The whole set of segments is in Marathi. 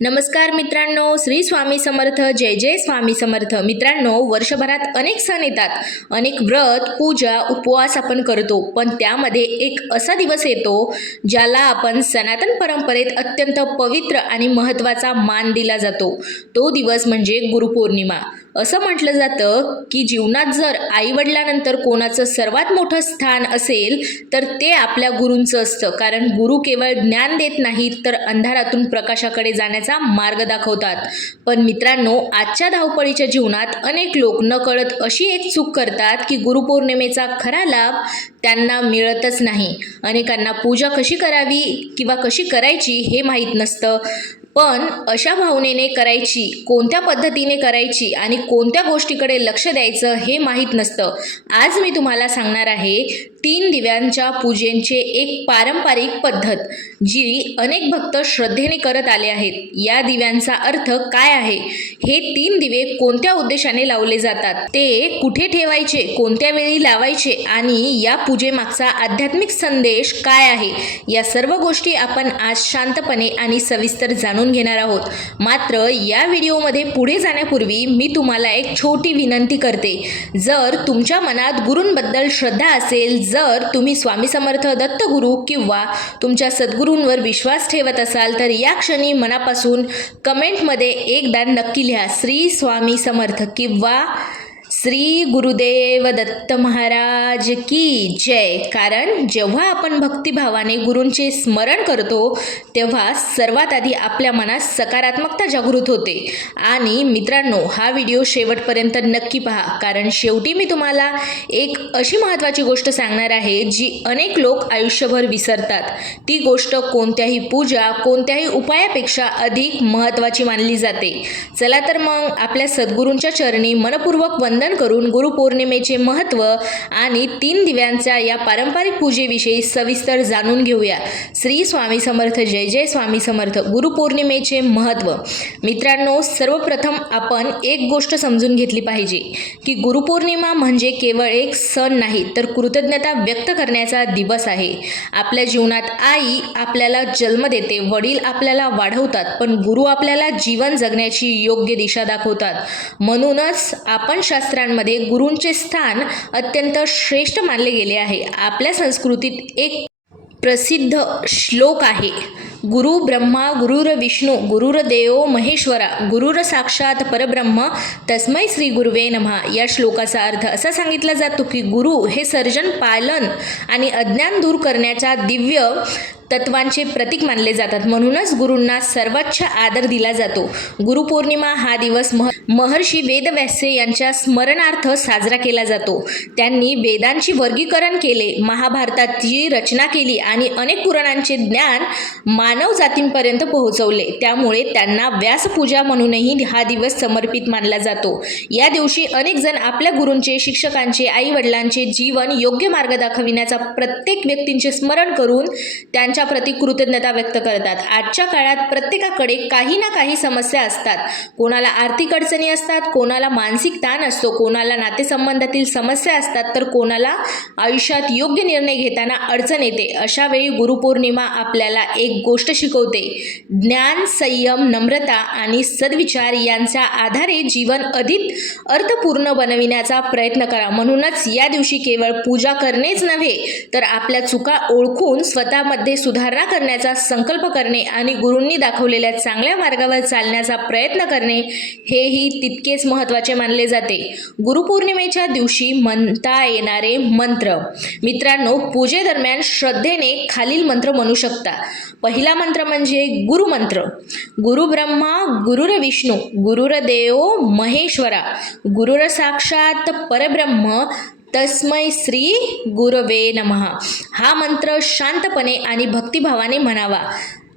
नमस्कार मित्रांनो, श्री स्वामी समर्थ. जय जय स्वामी समर्थ. मित्रांनो, वर्षभरात अनेक सण येतात, अनेक व्रत, पूजा, उपवास आपण करतो. पण त्यामध्ये एक असा दिवस येतो ज्याला आपण सनातन परंपरेत अत्यंत पवित्र आणि महत्त्वाचा मान दिला जातो. तो दिवस म्हणजे गुरुपौर्णिमा. असं म्हटलं जातं की जीवनात जर आईवडिलांनंतर कोणाचं सर्वात मोठं स्थान असेल तर ते आपल्या गुरूंचं असतं. कारण गुरु केवळ ज्ञान देत नाहीत तर अंधारातून प्रकाशाकडे जाण्याचा मार्ग दाखवतात. पण मित्रांनो, आजच्या धावपळीच्या जीवनात अनेक लोक नकळत अशी एक चूक करतात की गुरुपौर्णिमेचा खरा लाभ त्यांना मिळतच नाही. अनेकांना पूजा कशी करावी किंवा कशी करायची हे माहीत नसतं. पण अशा भावनेने करायची, कोणत्या पद्धतीने करायची आणि कोणत्या गोष्टीकडे लक्ष द्यायचं हे माहीत नसतं. आज मी तुम्हाला सांगणार आहे 3 दिव्यांच्या पूजेचे एक पारंपरिक पद्धत जी अनेक भक्त श्रद्धेने करत आले आहेत. या दिव्यांचा अर्थ काय आहे, हे 3 दिवे कोणत्या उद्देशाने लावले जातात, ते कुठे ठेवायचे, कोणत्या वेळी लावायचे आणि या पूजेमागचा आध्यात्मिक संदेश काय आहे, या सर्व गोष्टी आपण आज शांतपणे आणि सविस्तर जाणून घेणार आहोत. मात्र या व्हिडिओमध्ये पुढे जाण्यापूर्वी मी तुम्हाला एक छोटी विनंती करते. जर तुमच्या मनात गुरूंबद्दल श्रद्धा असेल, जर तुम्ही स्वामी समर्थ, दत्तगुरू किंवा तुमच्या सद्गुरूंवर विश्वास ठेवत असाल तर या क्षणी मनापासून कमेंटमध्ये एकदा नक्की लिहा, श्री स्वामी समर्थ किंवा श्री गुरुदेव दत्त महाराज की जय. कारण जेव्हा आपण भक्तिभावाने गुरूंचे स्मरण करतो तेव्हा सर्वात आधी आपल्या मनात सकारात्मकता जागृत होते. आणि मित्रांनो, हा व्हिडिओ शेवटपर्यंत नक्की पहा, कारण शेवटी मी तुम्हाला एक अशी महत्त्वाची गोष्ट सांगणार आहे जी अनेक लोक आयुष्यभर विसरतात. ती गोष्ट कोणत्याही पूजा, कोणत्याही उपायापेक्षा अधिक महत्त्वाची मानली जाते. चला तर मग आपल्या सद्गुरूंच्या चरणी मनपूर्वक वंदन करून गुरुपौर्णिमेचे महत्त्व आणि 3 दिव्यांच्या या पारंपरिक पूजेविषयी सविस्तर जाणून घेऊया. श्री स्वामी समर्थ. जय जय स्वामी समर्थ. गुरुपौर्णिमेचे महत्त्व. मित्रांनो, सर्वप्रथम आपण एक गोष्ट समजून घेतली पाहिजे की गुरुपौर्णिमा म्हणजे केवळ एक सण नाही तर कृतज्ञता व्यक्त करण्याचा दिवस आहे. आपल्या जीवनात आई आपल्याला जन्म देते, वडील आपल्याला वाढवतात, पण गुरु आपल्याला जीवन जगण्याची योग्य दिशा दाखवतात. म्हणूनच आपण शास्त्रांमध्ये गुरूंचे स्थान अत्यंत श्रेष्ठ मानले गेले आहे. आपल्या संस्कृतीत एक प्रसिद्ध श्लोक आहे, गुरु ब्रह्मा गुरुर विष्णू गुरुर्देवो महेश्वरा गुरुर साक्षात परब्रह्म तस्मै श्री गुरुवे नमः. या श्लोकाचा अर्थ असा सांगितला जातो की गुरु हे सर्जन, पालन आणि अज्ञान दूर करण्याच्या दिव्य तत्वांचे प्रतीक मानले जातात. म्हणूनच गुरूंना सर्वोच्च आदर दिला जातो. गुरुपौर्णिमा हा दिवस महर्षी वेदव्यास यांच्या स्मरणार्थ साजरा केला जातो. त्यांनी वेदांची वर्गीकरण केले, महाभारताची रचना केली आणि अनेक पुराणांचे ज्ञान मानव जातींपर्यंत पोहोचवले. त्यामुळे त्यांना व्यासपूजा म्हणूनही हा दिवस समर्पित मानला जातो. या दिवशी अनेक जण आपल्या गुरूंचे, शिक्षकांचे, आईवडिलांचे जीवन योग्य मार्ग दाखविण्याचा प्रत्येक व्यक्तींचे स्मरण करून त्यांच्या प्रति कृतज्ञता व्यक्त करतात. आजच्या काळात प्रत्येकाकडे काही ना काही समस्या असतात. कोणाला आर्थिक अडचणी असतात, कोणाला मानसिक ताण असतो, कोणाला नातेसंबंधातील समस्या असतात, तर कोणाला आयुष्यात योग्य निर्णय घेताना अडचण येते. अशा वेळी गुरुपौर्णिमा आपल्याला एक गोष्ट शिकवते, ज्ञान, संयम, नम्रता आणि सद्विचार यांच्या आधारे जीवन अधिक अर्थपूर्ण बनविण्याचा प्रयत्न करा. म्हणूनच या दिवशी केवळ पूजा करणेच नव्हे तर आपल्या चुका ओळखून स्वतःमध्ये सुधारणा करण्याचा संकल्प करणे आणि गुरूंनी दाखवलेल्या चांगल्या मार्गावर चालण्याचा प्रयत्न करणे हेही तितकेच महत्त्वाचे मानले जाते. गुरुपौर्णिमेच्या दिवशी म्हणता येणारे मंत्र. मित्रांनो, पूजेदरम्यान श्रद्धेने खालील मंत्र म्हणू शकता. पहिला मंत्र म्हणजे गुरुमंत्र. गुरु ब्रह्मा गुरुर विष्णू गुरुर्देवो महेश्वरा गुरुर साक्षात परब्रह्म तस्मै श्री गुरवे नमः. हा मंत्र शांतपणे आणि भक्तिभावाने म्हणावा.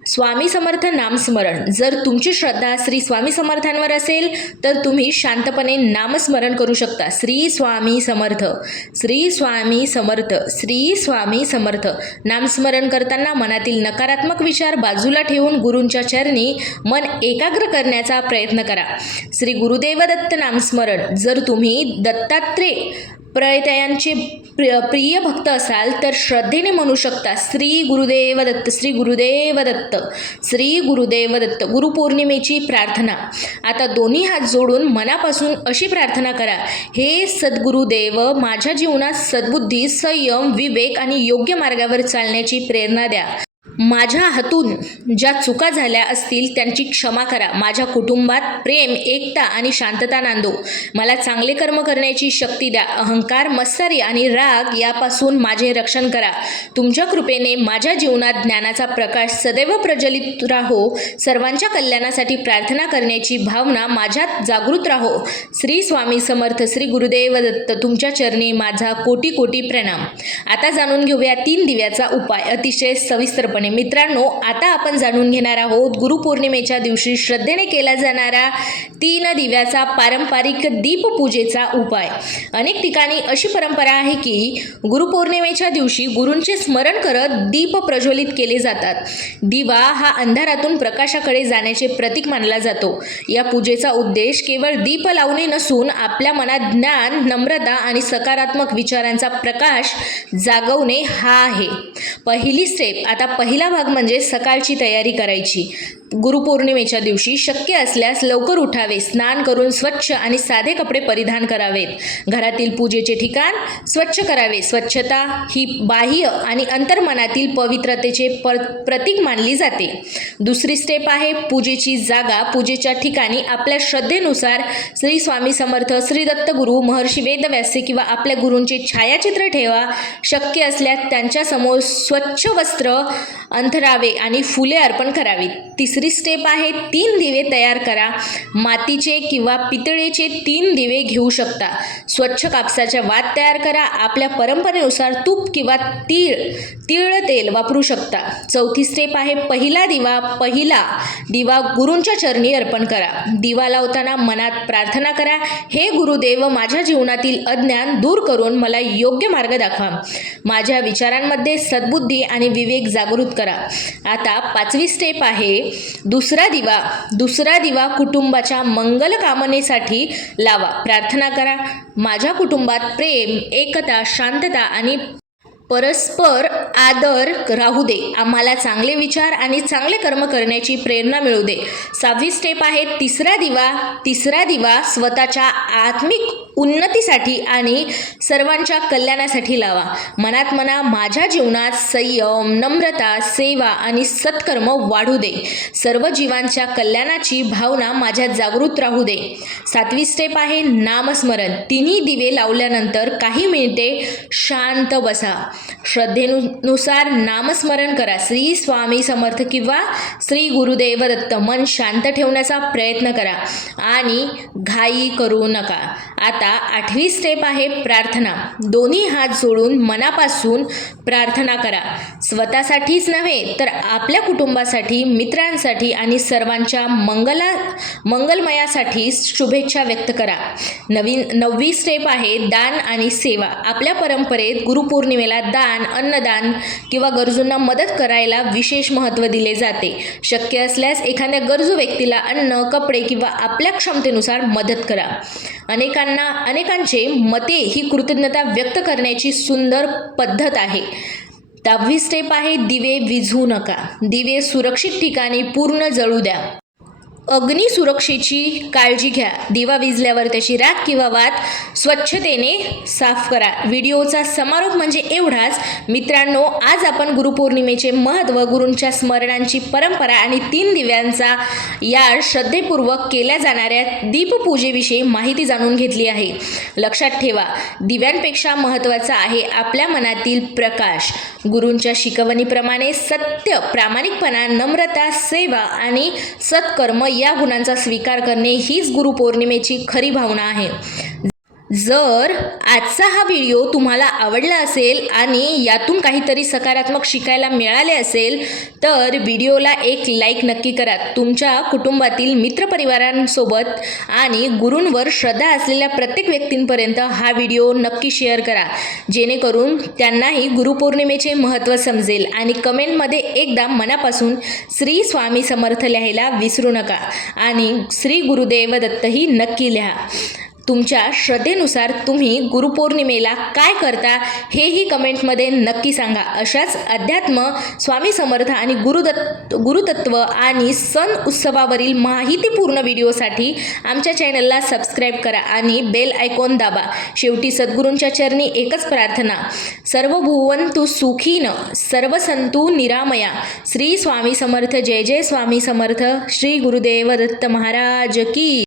स्वामी समर्थ नामस्मरण. जर तुमची श्रद्धा श्री स्वामी समर्थांवर असेल तर तुम्ही शांतपणे नामस्मरण करू शकता. श्री स्वामी समर्थ, श्री स्वामी समर्थ, श्री स्वामी समर्थ. नामस्मरण करताना मनातील नकारात्मक विचार बाजूला ठेवून गुरूंच्या चरणी मन एकाग्र करण्याचा प्रयत्न करा. श्री गुरुदेव दत्त नामस्मरण. जर तुम्ही दत्तात्रेय प्रयतयांचे प्रिय भक्त असाल तर श्रद्धेने म्हणू शकता श्री गुरुदेव दत्त, श्री गुरुदेव दत्त, श्री गुरुदेव दत्त. गुरुपौर्णिमेची प्रार्थना. आता दोन्ही हात जोडून मनापासून अशी प्रार्थना करा. हे सद्गुरुदेव, माझ्या जीवनात सद्बुद्धी, संयम, विवेक आणि योग्य मार्गावर चालण्याची प्रेरणा द्या. माझ्या हातून ज्या चुका झाल्या असतील त्यांची क्षमा करा. माझ्या कुटुंबात प्रेम, एकता आणि शांतता नांदो. मला चांगले कर्म करण्याची शक्ती द्या. अहंकार, मत्सरी आणि राग यापासून माझे रक्षण करा. तुमच्या कृपेने माझ्या जीवनात ज्ञानाचा प्रकाश सदैव प्रज्वलित राहो. सर्वांच्या कल्याणासाठी प्रार्थना करण्याची भावना माझ्यात जागृत राहो. श्री स्वामी समर्थ, श्री गुरुदेव दत्त. तुमच्या चरणी माझा कोटी कोटी प्रणाम. आता जाणून घेऊया 3 दिव्याचा उपाय अतिशय सविस्तरपणे. मित्रांनो, आता आपण जाणून घेणार आहोत गुरुपौर्णिमेच्या दिवशी श्रद्धेने केला जाणारा 3 दिव्याचा पारंपरिक दीपपूजेचा उपाय. अनेक ठिकाणी अशी परंपरा आहे की गुरुपौर्णिमेच्या दिवशी गुरूंचे स्मरण करत दीप प्रज्वलित केले जातात. दिवा हा अंधारातून प्रकाशाकडे जाण्याचे प्रतीक मानला जातो. या पूजेचा उद्देश केवळ दीप लावणे नसून आपल्या मनात ज्ञान, नम्रता आणि सकारात्मक विचारांचा प्रकाश जागवणे हा आहे. पहिली स्टेप. आता पहिला भाग म्हणजे सकाळची तयारी करायची. गुरुपौर्णिमेच्या दिवशी शक्य असल्यास लवकर उठावे, स्नान करून स्वच्छ आणि साधे कपडे परिधान करावेत. घरातील पूजेचे ठिकाण स्वच्छ करावे. स्वच्छता ही बाह्य आणि अंतर्मनातील पवित्रतेचे प्रतीक मानली जाते. दुसरी स्टेप आहे पूजेची जागा. पूजेच्या ठिकाणी आपल्या श्रद्धेनुसार श्री स्वामी समर्थ, श्री दत्तगुरू, महर्षी वेदव्यास किंवा आपल्या गुरूंचे छायाचित्र ठेवा. शक्य असल्यास त्यांच्यासमोर स्वच्छ वस्त्र अंथरावे आणि फुले अर्पण करावीत. तिसरी स्टेप आहे 3 दिवे तयार करा. मातीचे किंवा पितळेचे 3 दिवे घेऊ शकता. स्वच्छ कापसाच्या वात तयार करा. आपल्या परंपरेनुसार तूप किंवा तीळ तेल वापरू शकता. चौथी स्टेप आहे पहिला दिवा गुरूंच्या चरणी अर्पण करा. दिवा लावताना मनात प्रार्थना करा. हे गुरुदेव, माझ्या जीवनातील अज्ञान दूर करून मला योग्य मार्ग दाखवा. माझ्या विचारांमध्ये सद्बुद्धी आणि विवेक जागृत करा. आता 5वी स्टेप आहे दुसरा दिवा कुटुंबाच्या मंगल कामनेसाठी लावा. प्रार्थना करा. माझ्या कुटुंबात प्रेम, एकता, शांतता आणि परस्पर आदर राहू दे. आम्हाला चांगले विचार आणि चांगले कर्म करण्याची प्रेरणा मिळू दे. 6वी स्टेप आहे तिसरा दिवा स्वतःच्या आत्मिक उन्नतीसाठी आणि सर्वांच्या कल्याणासाठी लावा. मनात म्हणा, माझ्या जीवनात संयम, नम्रता, सेवा आणि सत्कर्म वाढू दे. सर्व जीवांच्या कल्याणाची भावना माझ्यात जागृत राहू दे. 7वी स्टेप आहे नामस्मरण. 3 दिवे लावल्यानंतर काही मिनिटे शांत बसा. श्रद्धेनुसार नामस्मरण करा. श्री स्वामी समर्थ किंवा श्री गुरुदेव दत्त. मन शांत ठेवण्याचा प्रयत्न करा आणि घाई करू नका. आता 8वी स्टेप आहे प्रार्थना. दोन्ही हात जोडून मनापासून प्रार्थना करा. स्वतःसाठीच नव्हे तर आपल्या कुटुंबासाठी, मित्रांसाठी आणि सर्वांच्या मंगलमयासाठी शुभेच्छा व्यक्त करा. 9वी स्टेप आहे दान आणि सेवा. आपल्या परंपरेत गुरुपौर्णिमेला दान, अन्नदान किंवा गरजूंना मदत करायला विशेष महत्त्व दिले जाते. शक्य असल्यास एखाद्या गरजू व्यक्तीला अन्न, कपडे किंवा आपल्या क्षमतेनुसार मदत करा. अनेकांचे मते ही कृतज्ञता व्यक्त करण्याची सुंदर पद्धत आहे. 10वी स्टेप आहे दिवे विझवू नका. दिवे सुरक्षित ठिकाणी पूर्ण जळू द्या. अग्नी सुरक्षेची काळजी घ्या. दिवा विझल्यावर त्याची राख किंवा वात स्वच्छतेने साफ करा. व्हिडिओचा समारोप म्हणजे एवढाच. मित्रांनो, आज आपण गुरुपौर्णिमेचे महत्त्व, गुरूंच्या स्मरणांची परंपरा आणि 3 दिव्यांचा या श्रद्धेपूर्वक केल्या जाणाऱ्या दीपपूजेविषयी माहिती जाणून घेतली आहे. लक्षात ठेवा, दिव्यांपेक्षा महत्त्वाचा आहे आपल्या मनातील प्रकाश. गुरूंच्या शिकवणीप्रमाणे सत्य, प्रामाणिकपणा, नम्रता, सेवा आणि सत्कर्म या गुणांचा स्वीकार करणे हीच गुरुपौर्णिमेची खरी भावना आहे. जर आजचा हा व्हिडिओ तुम्हाला आवडला असेल आणि यातून काहीतरी सकारात्मक शिकायला मिळाले असेल तर व्हिडिओला एक लाईक नक्की करा. तुमच्या कुटुंबातील मित्रपरिवारांसोबत आणि गुरूंवर श्रद्धा असलेल्या प्रत्येक व्यक्तींपर्यंत हा व्हिडिओ नक्की शेअर करा, जेणेकरून त्यांनाही गुरुपौर्णिमेचे महत्त्व समजेल. आणि कमेंटमध्ये एकदा मनापासून श्री स्वामी समर्थ लिहायला विसरू नका आणि श्री गुरुदेव दत्तही नक्की लिहा. तुमच्या श्रद्धेनुसार तुम्ही गुरुपौर्णिमेला काय करता हेही कमेंटमध्ये नक्की सांगा. अशाच अध्यात्म, स्वामी समर्थ आणि गुरुतत्व आणि सण उत्सवावरील माहितीपूर्ण व्हिडिओसाठी आमच्या चॅनलला सबस्क्राईब करा आणि बेल आयकॉन दाबा. शेवटी सद्गुरूंच्या चरणी एकच प्रार्थना, सर्व भुवन्तु सुखीनं, सर्व संतु निरामया. श्री स्वामी समर्थ. जय जय स्वामी समर्थ. श्री गुरुदेव दत्त महाराज की.